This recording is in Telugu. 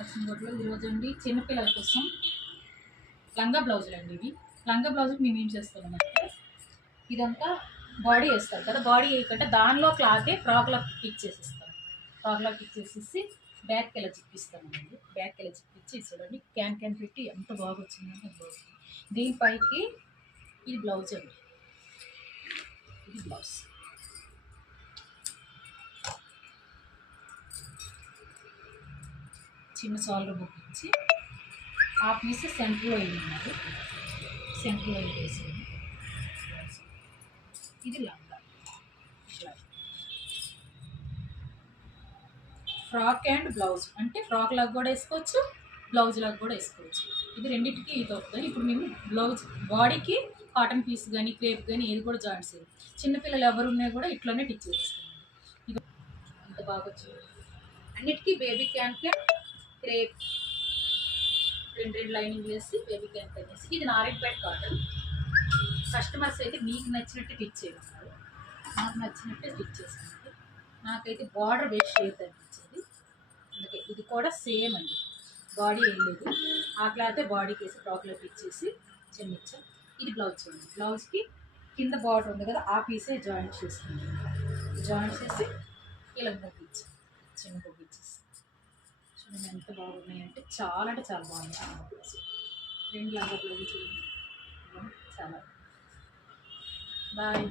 పశ్చిమగొడ్లో ఈరోజు అండి చిన్నపిల్లల కోసం లంగా బ్లౌజులు అండి. ఇవి లంగా బ్లౌజులు మేము ఏం చేస్తున్నామంటే ఇదంతా బాడీ వేస్తారు కదా, బాడీ వేయకుండా దానిలో క్లాతే ఫ్రాక్లో పిక్ చేసేస్తాం. ఫ్రాక్లో పిక్ చేసేసి బ్యాక్ ఇలా చిప్పిస్తామండి. బ్యాక్ ఇలా చిప్పించి చూడండి క్యాన్ క్యాన్ పెట్టి ఎంత బాగా వచ్చిందంటే బ్లౌజ్. దీనిపైకి ఇది బ్లౌజ్ అండి, ఇది బ్లౌజ్. చిన్న సాల్వ్ ముగ్గించి ఆ పీస్ సెంటర్లో వేయమన్నారు. సెంటర్లో వేసేది ఇది లంగా. ఫ్రాక్ అండ్ బ్లౌజ్ అంటే ఫ్రాక్ లాగా కూడా వేసుకోవచ్చు, బ్లౌజ్ లాగా కూడా వేసుకోవచ్చు. ఇది రెండింటికి ఇది అవుతుంది. ఇప్పుడు మేము బ్లౌజ్ బాడీకి కాటన్ పీస్ కానీ క్రేప్ కానీ ఏది కూడా జాయింట్స్ చేయాలి. చిన్నపిల్లలు ఎవరు ఉన్నాయి కూడా ఇట్లోనే టిచ్ చేస్తామండి. ఇది అంత బాగా వచ్చింది. అన్నిటికీ బేబీ క్యాన్ క్రేప్ రెండు లైనింగ్ వేసి బేబీ క్యాన్ వేసి ఇది నారాయణపేట కాటన్. కస్టమర్స్ అయితే మీకు నచ్చినట్టు టిచ్ చేయమన్నారు, నాకు నచ్చినట్టే స్టిచ్ చేసాను. నాకైతే బార్డర్ వేస్ట్ షేప్ అనిపించేది, అందుకే ఇది కూడా సేమ్ అండి. బాడీ ఏం లేదు, ఆ క్లాతే బాడీకి వేసి ఫ్రాక్లో టిచ్ చేసి చిన్నచ్చా. ఇది బ్లౌజ్ చూడండి, బ్లౌజ్కి కింద బార్డర్ ఉంది కదా ఆ పీసే జాయింట్ చేసుకుంది. జాయింట్ చేసి ఇలా ముగ్గించి చిన్న ముగ్గించేసి చూడండి ఎంత బాగున్నాయంటే చాలా అంటే చాలా బాగున్నాయి. రెండు లంగా బ్లౌజ్ చూడండి చాలా బాయ్.